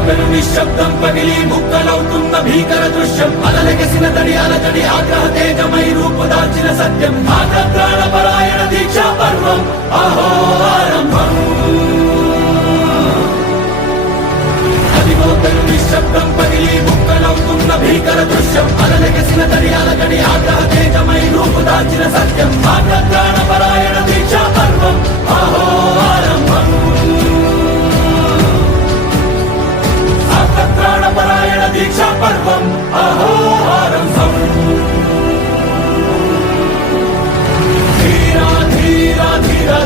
పెను నిశ్శబ్దం పగిలి ముక్కలవుతున్న భీకర దృశ్యం అలలెగసిన తడి అలజడి ఆగ్రహ తేజమై రూపుదాల్చిన సత్యం ప్రాణపరాయణ దీక్షా పర్వం అహో ఆరంభం అదిగో పెను నిశ్శబ్దం పగిలి ముక్కలవుతున్న భీకర దృశ్యం అలలెగసిన తడి అలజడి ఆగ్రహ తేజమై రూపుదాల్చిన సత్యం ప్రాణపరాయణ దీక్షా పర్వం అహో ఆరంభం ప్రాణపరాయణ దీక్షా పర్వం అహో ఆరంభం ధీరా ధీరా ధీరా